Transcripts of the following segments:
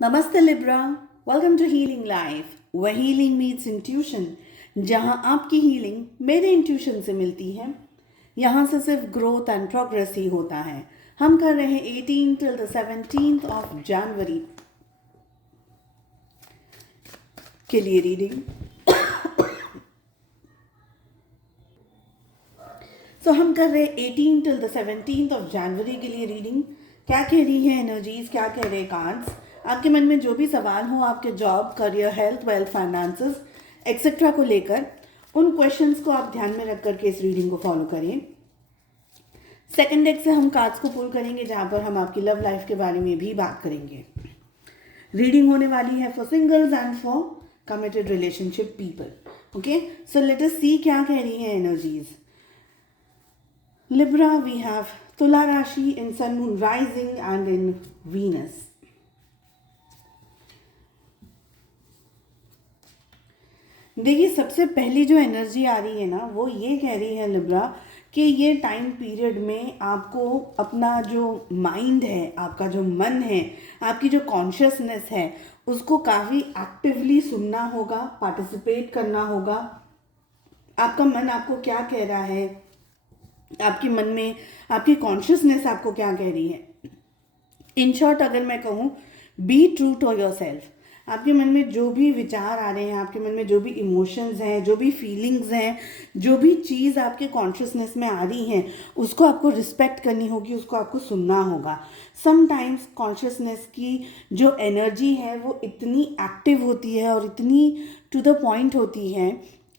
नमस्ते Libra. Welcome to healing life, वह healing meets intuition, जहां आपकी हीलिंग मेरे इंट्यूशन से मिलती है। यहाँ से सिर्फ ग्रोथ एंड प्रोग्रेस ही होता है। हम कर रहे हैं 18 till the 17th of January के लिए रीडिंग। हम कर रहे हैं 18 till the 17th of January के लिए रीडिंग। क्या कह रही है एनर्जीज, क्या कह रहे हैं कार्ड्स। आपके मन में जो भी सवाल हो आपके job, career, health, wealth, finances etcetera को लेकर, उन क्वेश्चंस को आप ध्यान में रख करके इस रीडिंग को फॉलो करिए। सेकंड डेक से हम कार्ड्स को पुल करेंगे, जहां पर हम आपकी लव लाइफ के बारे में भी बात करेंगे। रीडिंग होने वाली है for singles and for committed relationship people. Okay, so let us see क्या कह रही है energies. Libra, we have Tula Rashi in Sun, Moon, Rising and in Venus. देखिए, सबसे पहली जो एनर्जी आ रही है ना, वो ये कह रही है लिब्रा कि ये टाइम पीरियड में आपको अपना जो माइंड है, आपका जो मन है, आपकी जो कॉन्शियसनेस है, उसको काफ़ी एक्टिवली सुनना होगा, पार्टिसिपेट करना होगा। आपका मन आपको क्या कह रहा है, आपके मन में आपकी कॉन्शियसनेस आपको क्या कह रही है। इन शॉर्ट अगर मैं कहूँ, be true to yourself. आपके मन में जो भी विचार आ रहे हैं, आपके मन में जो भी इमोशंस हैं, जो भी फीलिंग्स हैं, जो भी चीज़ आपके कॉन्शियसनेस में आ रही हैं, उसको आपको रिस्पेक्ट करनी होगी, उसको आपको सुनना होगा। समटाइम्स कॉन्शियसनेस की जो एनर्जी है वो इतनी एक्टिव होती है और इतनी टू द पॉइंट होती है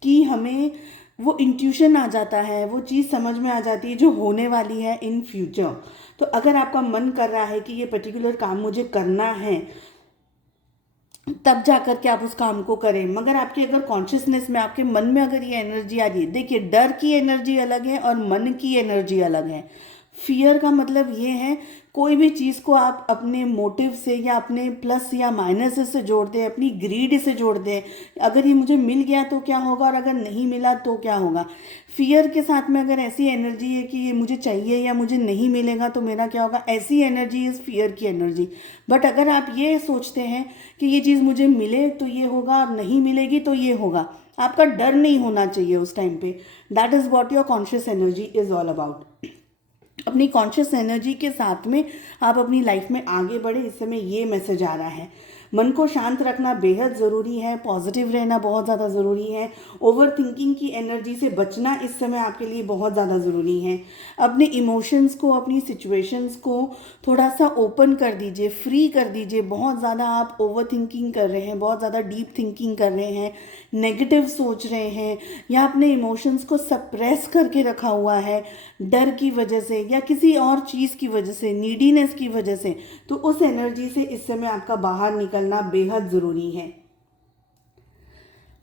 कि हमें वो इंट्यूशन आ जाता है, वो चीज़ समझ में आ जाती है जो होने वाली है इन फ्यूचर। तो अगर आपका मन कर रहा है कि ये पर्टिकुलर काम मुझे करना है, तब जा कर के आप उस काम को करें। मगर आपकी अगर कॉन्शियसनेस में, आपके मन में अगर ये एनर्जी आ रही है, देखिए डर की एनर्जी अलग है और मन की एनर्जी अलग है। फियर का मतलब ये है, कोई भी चीज़ को आप अपने मोटिव से या अपने प्लस या माइनस से जोड़ दें, अपनी ग्रीड से जोड़ दें। अगर ये मुझे मिल गया तो क्या होगा, और अगर नहीं मिला तो क्या होगा। फियर के साथ में अगर ऐसी एनर्जी है कि ये मुझे चाहिए या मुझे नहीं मिलेगा तो मेरा क्या होगा, ऐसी एनर्जी इज़ फियर की एनर्जी। बट अगर आप ये सोचते हैं कि ये चीज़ मुझे मिले तो ये होगा और नहीं मिलेगी तो ये होगा, आपका डर नहीं होना चाहिए उस टाइम पे। That is what your conscious energy is all about. अपनी कॉन्शियस एनर्जी के साथ में आप अपनी लाइफ में आगे बढ़े, इस समय ये मैसेज आ रहा है। मन को शांत रखना बेहद ज़रूरी है, पॉजिटिव रहना बहुत ज़्यादा ज़रूरी है। ओवर थिंकिंग की एनर्जी से बचना इस समय आपके लिए बहुत ज़्यादा ज़रूरी है। अपने इमोशंस को, अपनी सिचुएशंस को थोड़ा सा ओपन कर दीजिए, फ्री कर दीजिए। बहुत ज़्यादा आप ओवर थिंकिंग कर रहे हैं, बहुत ज़्यादा डीप थिंकिंग कर रहे हैं, नेगेटिव सोच रहे हैं, या अपने इमोशंस को सप्रेस करके रखा हुआ है डर की वजह से या किसी और चीज़ की वजह से, नीडीनेस की वजह से, तो उस एनर्जी से इस समय आपका बाहर निकलना बेहद ज़रूरी है।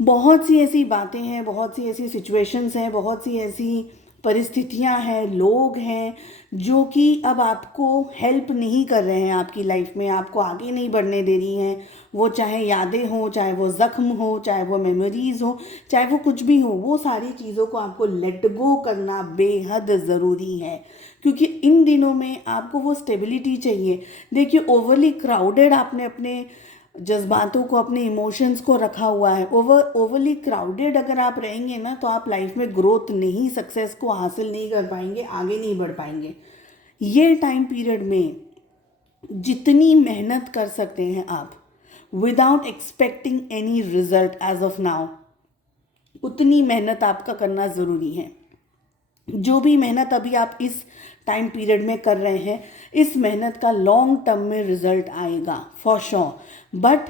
बहुत सी ऐसी बातें हैं, बहुत सी ऐसी सिचुएशंस हैं, बहुत सी ऐसी परिस्थितियां हैं, लोग हैं जो कि अब आपको हेल्प नहीं कर रहे हैं आपकी लाइफ में, आपको आगे नहीं बढ़ने दे रही हैं। वो चाहे यादें हों, चाहे वो ज़ख्म हो, चाहे वो मेमोरीज़ हो, चाहे वो कुछ भी हो, वो सारी चीज़ों को आपको लेट गो करना बेहद ज़रूरी है। क्योंकि इन दिनों में आपको वो स्टेबिलिटी चाहिए। देखिए, ओवरली क्राउडेड आपने अपने जज्बातों को, अपने इमोशंस को रखा हुआ है। ओवरली क्राउडेड अगर आप रहेंगे ना, तो आप लाइफ में ग्रोथ नहीं, सक्सेस को हासिल नहीं कर पाएंगे, आगे नहीं बढ़ पाएंगे। ये टाइम पीरियड में जितनी मेहनत कर सकते हैं आप without expecting any result as of now, उतनी मेहनत आपका करना ज़रूरी है। जो भी मेहनत अभी आप इस टाइम पीरियड में कर रहे हैं, इस मेहनत का लॉन्ग टर्म में रिजल्ट आएगा फॉर श्योर। बट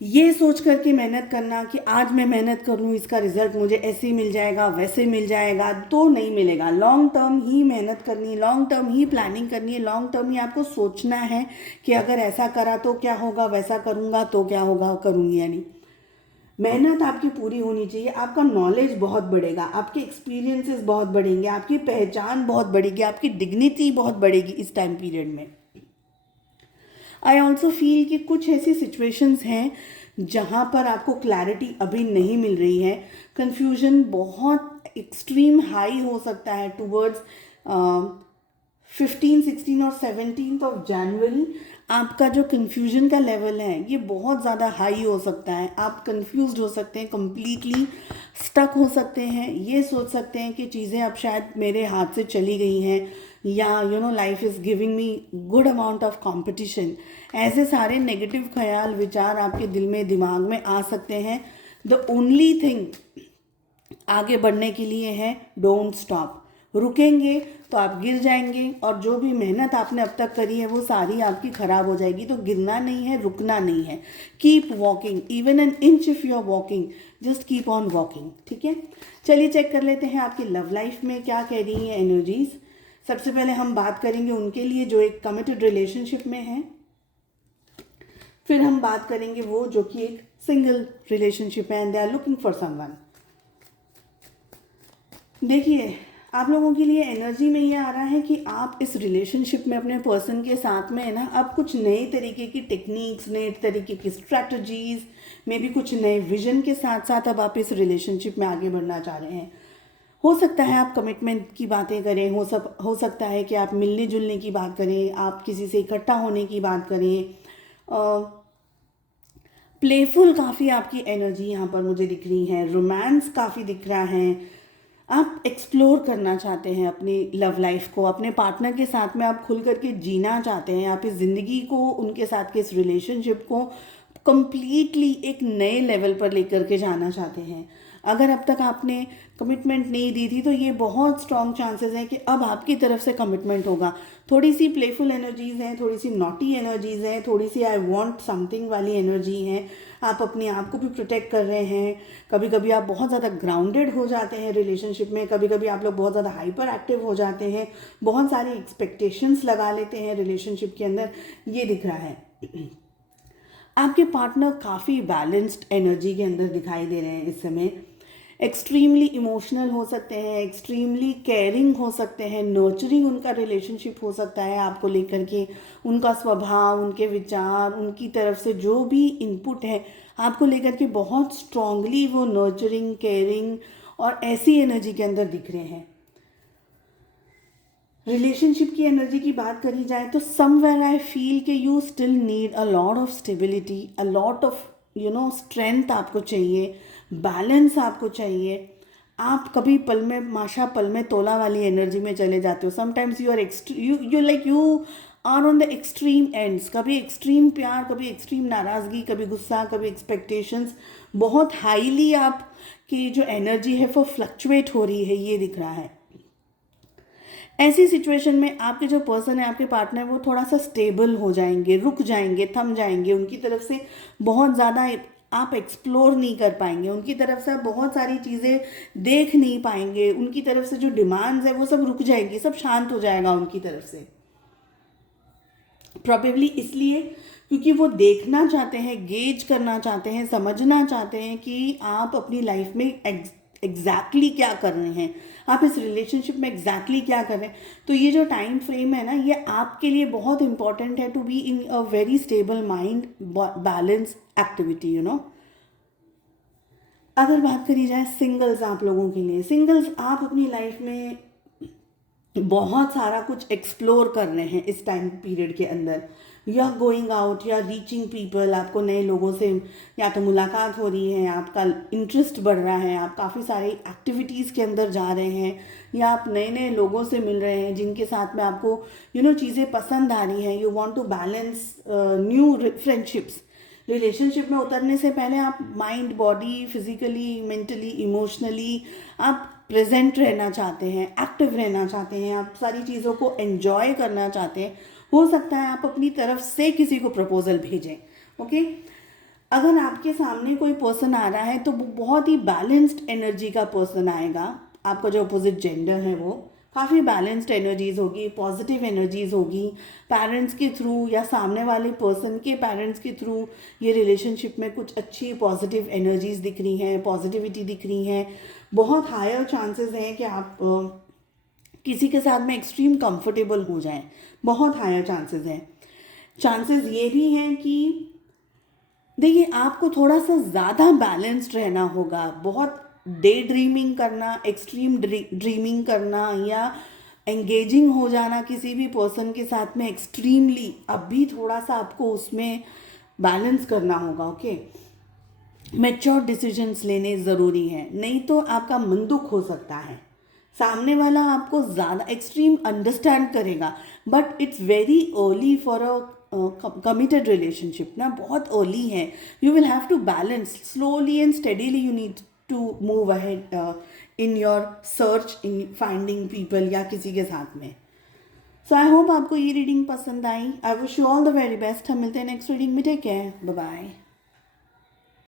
ये सोच करके मेहनत करना कि आज मैं मेहनत कर लूँ, इसका रिजल्ट मुझे ऐसे ही मिल जाएगा, वैसे मिल जाएगा, तो नहीं मिलेगा। लॉन्ग टर्म ही मेहनत करनी है, लॉन्ग टर्म ही प्लानिंग करनी है, लॉन्ग टर्म ही आपको सोचना है कि अगर ऐसा करा तो क्या होगा, वैसा करूँगा तो क्या होगा, करूँगी या नहीं। मेहनत आपकी पूरी होनी चाहिए। आपका नॉलेज बहुत बढ़ेगा, आपके एक्सपीरियंसेस बहुत बढ़ेंगे, आपकी पहचान बहुत बढ़ेगी, आपकी डिग्निटी बहुत बढ़ेगी इस टाइम पीरियड में। आई ऑल्सो फील कि कुछ ऐसी सिचुएशंस हैं जहाँ पर आपको क्लैरिटी अभी नहीं मिल रही है। कन्फ्यूजन बहुत एक्सट्रीम हाई हो सकता है टूवर्ड्स 15, 16 और 17 ऑफ जनवरी। आपका जो कन्फ्यूजन का लेवल है ये बहुत ज़्यादा हाई हो सकता है। आप कंफ्यूज्ड हो सकते हैं, कम्प्लीटली स्टक हो सकते हैं, ये सोच सकते हैं कि चीज़ें अब शायद मेरे हाथ से चली गई हैं, या life is giving me good amount of competition. ऐसे सारे नेगेटिव ख्याल विचार आपके दिल में, दिमाग में आ सकते हैं। द ओनली थिंग आगे बढ़ने के लिए है, डोंट स्टॉप। रुकेंगे तो आप गिर जाएंगे, और जो भी मेहनत आपने अब तक करी है वो सारी आपकी ख़राब हो जाएगी। तो गिरना नहीं है, रुकना नहीं है, keep walking, even an inch if you are walking, just keep on walking. ठीक है, चलिए चेक कर लेते हैं आपकी लव लाइफ में क्या कह रही हैं एनर्जीज। सबसे पहले हम बात करेंगे उनके लिए जो एक कमिटेड रिलेशनशिप में है, फिर हम बात करेंगे वो जो कि एक सिंगल रिलेशनशिप है and they are looking for someone. देखिए, आप लोगों के लिए एनर्जी में ये आ रहा है कि आप इस रिलेशनशिप में अपने पर्सन के साथ में है ना, आप कुछ नए तरीके की टेक्निक्स, नए तरीके की स्ट्रैटेजीज, मे भी कुछ नए विजन के साथ साथ अब आप इस रिलेशनशिप में आगे बढ़ना चाह रहे हैं। हो सकता है आप कमिटमेंट की बातें करें, हो सकता है कि आप मिलने जुलने की बात करें, आप किसी से इकट्ठा होने की बात करें। प्लेफुल काफ़ी आपकी एनर्जी यहाँ पर मुझे दिख रही है, रोमांस काफ़ी दिख रहा है। आप एक्सप्लोर करना चाहते हैं अपनी लव लाइफ को, अपने पार्टनर के साथ में आप खुल करके जीना चाहते हैं। आप इस ज़िंदगी को, उनके साथ के इस रिलेशनशिप को कम्प्लीटली एक नए लेवल पर लेकर के जाना चाहते हैं। अगर अब तक आपने कमिटमेंट नहीं दी थी तो ये बहुत स्ट्रॉन्ग चांसेस हैं कि अब आपकी तरफ से कमिटमेंट होगा। थोड़ी सी प्लेफुल एनर्जीज़ हैं, थोड़ी सी नॉटी एनर्जीज़ हैं, थोड़ी सी आई वांट समथिंग वाली एनर्जी हैं। आप अपने आप को भी प्रोटेक्ट कर रहे हैं। कभी कभी आप बहुत ज़्यादा ग्राउंडेड हो जाते हैं रिलेशनशिप में, कभी कभी आप लोग बहुत ज़्यादा हाइपर एक्टिव हो जाते हैं, बहुत सारी एक्सपेक्टेशंस लगा लेते हैं रिलेशनशिप के अंदर, ये दिख रहा है। आपके पार्टनर काफ़ी बैलेंस्ड एनर्जी के अंदर दिखाई दे रहे हैं इस समय। एक्सट्रीमली इमोशनल हो सकते हैं, एक्सट्रीमली केयरिंग हो सकते हैं, नर्चरिंग उनका रिलेशनशिप हो सकता है आपको लेकर के। उनका स्वभाव, उनके विचार, उनकी तरफ से जो भी इनपुट है आपको लेकर के बहुत स्ट्रांगली वो नर्चरिंग, केयरिंग और ऐसी एनर्जी के अंदर दिख रहे हैं। रिलेशनशिप की एनर्जी की बात करी जाए तो समवेयर आई फील कि you still need a lot of stability, a lot of strength आपको चाहिए, बैलेंस आपको चाहिए। आप कभी पल में माशा, पल में तोला वाली एनर्जी में चले जाते हो। Sometimes you are you are on the extreme ends, कभी एक्सट्रीम प्यार, कभी एक्सट्रीम नाराज़गी, कभी गुस्सा, कभी एक्सपेक्टेशंस। बहुत हाईली आप की जो एनर्जी है वो फ्लक्चुएट हो रही है, ये दिख रहा है। ऐसी सिचुएशन में आपके जो पर्सन है, आपके पार्टनर, वो थोड़ा सा स्टेबल हो जाएंगे, रुक जाएंगे, थम जाएंगे। उनकी तरफ से बहुत ज़्यादा आप एक्सप्लोर नहीं कर पाएंगे, उनकी तरफ से आप बहुत सारी चीज़ें देख नहीं पाएंगे, उनकी तरफ से जो डिमांड्स है वो सब रुक जाएंगी, सब शांत हो जाएगा उनकी तरफ से। प्रॉबेबली इसलिए क्योंकि वो देखना चाहते हैं, गेज करना चाहते हैं, समझना चाहते हैं कि आप अपनी लाइफ में एग्जैक्टली क्या कर रहे हैं, आप इस रिलेशनशिप में एग्जैक्टली क्या कर रहे हैं। तो ये जो टाइम फ्रेम है ना, ये आपके लिए बहुत इंपॉर्टेंट है to be in a very stable mind, balance activity. अगर बात करी जाए सिंगल्स, आप लोगों के लिए, सिंगल्स आप अपनी लाइफ में बहुत सारा कुछ एक्सप्लोर कर रहे हैं इस टाइम पीरियड के अंदर। या गोइंग आउट, या रीचिंग पीपल, आपको नए लोगों से या तो मुलाकात हो रही है, आपका इंटरेस्ट बढ़ रहा है, आप काफ़ी सारी एक्टिविटीज़ के अंदर जा रहे हैं, या आप नए नए लोगों से मिल रहे हैं जिनके साथ में आपको चीज़ें पसंद आ रही हैं। You want to balance new friendships. Relationship में उतरने से पहले आप mind, body, physically, mentally, emotionally आप प्रेजेंट रहना चाहते हैं, एक्टिव रहना चाहते हैं, आप सारी चीज़ों को एंजॉय करना चाहते हैं। हो सकता है आप अपनी तरफ से किसी को प्रपोजल भेजें। ओके, अगर आपके सामने कोई पर्सन आ रहा है तो वो बहुत ही बैलेंस्ड एनर्जी का पर्सन आएगा। आपका जो अपोजिट जेंडर है वो काफ़ी बैलेंस्ड एनर्जीज होगी, पॉजिटिव एनर्जीज होगी। पेरेंट्स के थ्रू या सामने वाले पर्सन के पेरेंट्स के थ्रू ये रिलेशनशिप में कुछ अच्छी पॉजिटिव एनर्जीज दिख रही हैं, पॉजिटिविटी दिख रही हैं। बहुत हायर चांसेस हैं कि आप किसी के साथ में एक्सट्रीम कंफर्टेबल हो जाएं, बहुत हायर चांसेस हैं। चांसेस ये भी हैं कि देखिए, आपको थोड़ा सा ज़्यादा बैलेंस्ड रहना होगा। बहुत डे ड्रीमिंग करना, एक्सट्रीम ड्रीमिंग करना, या एंगेजिंग हो जाना किसी भी पर्सन के साथ में एक्सट्रीमली, अब भी थोड़ा सा आपको उसमें बैलेंस करना होगा। ओके, मैच्योर डिसीजंस लेने ज़रूरी हैं, नहीं तो आपका मन दुख हो सकता है। सामने वाला आपको ज़्यादा एक्सट्रीम अंडरस्टैंड करेगा, but it's very early for a committed relationship ना, बहुत अर्ली है। You will have to balance slowly and steadily, you need to move ahead in your search in finding people या किसी के साथ में। सो आई होप आपको ये रीडिंग पसंद आई। I wish you all the very best. हम मिलते हैं नेक्स्ट रीडिंग में। Take care, bye bye.